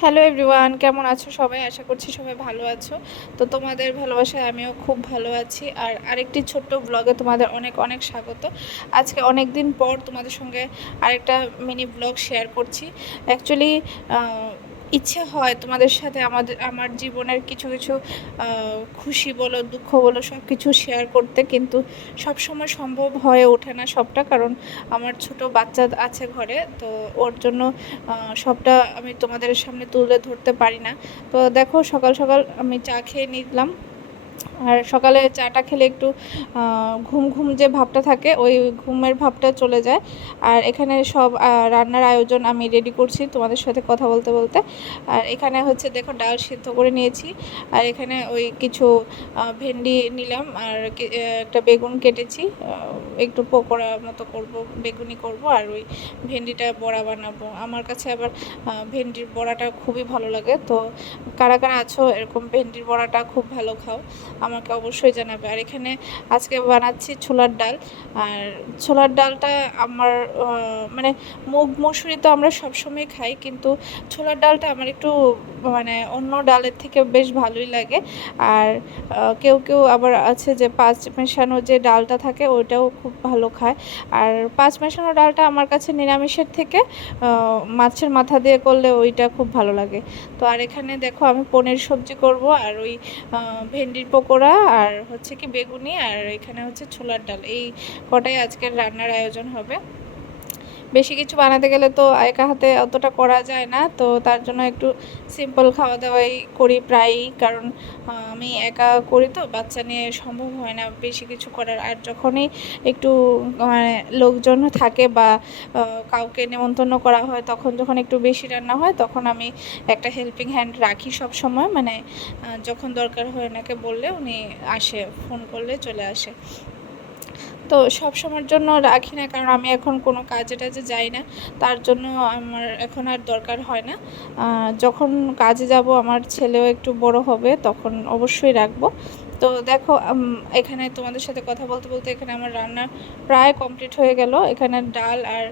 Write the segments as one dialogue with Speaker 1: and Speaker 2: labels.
Speaker 1: Hello everyone কেমন আছো? সবাই আশা করছি সবাই ভালো আছো। তো তোমাদের ভালোবাসায় আমিও খুব ভালো আছি। আর আরেকটি ছোট্ট ব্লগে তোমাদের অনেক অনেক স্বাগত। আজকে অনেক দিন পর তোমাদের সঙ্গে আরেকটা মিনি ব্লগ শেয়ার করছি। অ্যাকচুয়ালি ইচ্ছে হয় তোমাদের সাথে আমাদের, আমার জীবনের কিছু কিছু খুশি বলো, দুঃখ বলো সব কিছু শেয়ার করতে কিন্তু সব সময় সম্ভব হয়ে ওঠে না সবটা। কারণ আমার ছোট বাচ্চা আছে ঘরে, তো ওর জন্য সবটা আমি তোমাদের সামনে তুলে ধরতে পারি না। তো দেখো, সকাল সকাল আমি চা খেয়ে নিলাম। আর সকালে চাটা খেলে একটু ঘুম ঘুম যে ভাবটা থাকে, ওই ঘুমের ভাবটা চলে যায়। আর এখানে সব রান্নার আয়োজন আমি রেডি করছি তোমাদের সাথে কথা বলতে বলতে। আর এখানে হচ্ছে দেখো ডাল সিদ্ধ করে নিয়েছি। আর এখানে ওই কিছু ভেন্ডি নিলাম। আর একটা বেগুন কেটেছি। একটু পকোড়া মতো করব, বেগুনি করব। আর ওই ভেন্ডিটা বড়া বানাবো। আমার কাছে আবার ভেন্ডির বড়াটা খুবই ভালো লাগে। তো কারা কারা আছো এরকম ভেন্ডির বড়াটা খুব ভালো খাও। আমাকে অবশ্যই জানাবে। আর এখানে আজকে বানাচ্ছি ছোলার ডাল। আর ছোলার ডালটা আমার মানে মুগ মসুরি তো আমরা সবসময় খাই, কিন্তু ছোলার ডালটা আমার একটু মানে অন্য ডালের থেকে বেশ ভালোই লাগে। আর কেউ কেউ আবার আছে যে পাঁচ মেশানো যে ডালটা থাকে, ওইটাও খুব ভালো খায়। আর পাঁচ মেশানো ডালটা আমার কাছে নিরামিষের থেকে মাছের মাথা দিয়ে করলে ওইটা খুব ভালো লাগে। তো আর এখানে দেখো আমি পনির সবজি করব, আর ওই ভেন্ডির পকোড়া আর হচ্ছে কি বেগুনি আর এখানে হচ্ছে ছোলার ডাল। এই কটাই আজকের রান্নার আয়োজন হবে। বেশি কিছু বানাতে গেলে তো একা হাতে অতটা করা যায় না, তো তার জন্য একটু সিম্পল খাওয়া দাওয়াই করি প্রায়ই। কারণ আমি একা করি তো, বাচ্চা নিয়ে সম্ভব হয় না বেশি কিছু করার। আর যখনই একটু মানে লোকজন থাকে বা কাউকে নেমন্তন্ন করা হয়, তখন যখন একটু বেশি রান্না হয়, তখন আমি একটা হেল্পিং হ্যান্ড রাখি সব সময় মানে যখন দরকার হয় ওনাকে বললে উনি আসে ফোন করলে চলে আসে। তো সব সময়ের জন্য রাখি না, কারণ আমি এখন কোনো কাজে টাজে যাই না। তার জন্য আমার এখন আর দরকার হয় না। যখন কাজে যাব, আমার ছেলেও একটু বড় হবে, তখন অবশ্যই রাখব। তো দেখো এখানে তোমাদের সাথে কথা বলতে বলতে এখানে আমার রান্না প্রায় কমপ্লিট হয়ে গেল। এখানে ডাল আর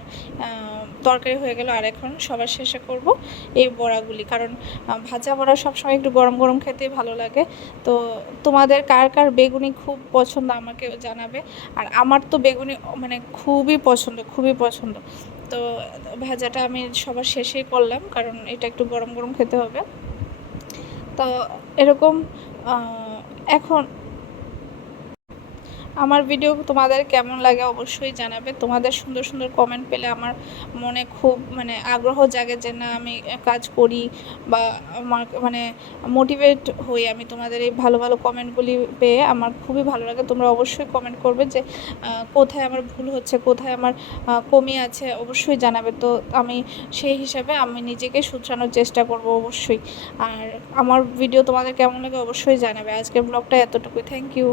Speaker 1: তরকারি হয়ে গেল আর এখন সবার শেষে করব এই বড়াগুলি। কারণ ভাজা বড়া সবসময় একটু গরম গরম খেতেই ভালো লাগে। তো তোমাদের কার কার বেগুনি খুব পছন্দ আমাকে জানাবে। আর আমার তো বেগুনি মানে খুবই পছন্দ খুবই পছন্দ। তো ভাজাটা আমি সবার শেষেই করলাম, কারণ এটা একটু গরম গরম খেতে হবে। তো এরকম এখন আমার ভিডিও তোমাদের কেমন লাগে অবশ্যই জানাবে। তোমাদের সুন্দর সুন্দর কমেন্ট পেলে আমার মনে খুব মানে আগ্রহ জাগে যে না, আমি কাজ করি বা আমার মানে মোটিভেট হই আমি তোমাদের এই ভালো ভালো কমেন্টগুলি পেয়ে। আমার খুবই ভালো লাগে। তোমরা অবশ্যই কমেন্ট করবে যে কোথায় আমার ভুল হচ্ছে, কোথায় আমার কমি আছে অবশ্যই জানাবে। তো আমি সেই হিসাবে আমি নিজেকে শুধরানোর চেষ্টা করব অবশ্যই। আর আমার ভিডিও তোমাদের কেমন লাগে অবশ্যই জানাবে। আজকের ব্লগটা এতটুকুই। Thank you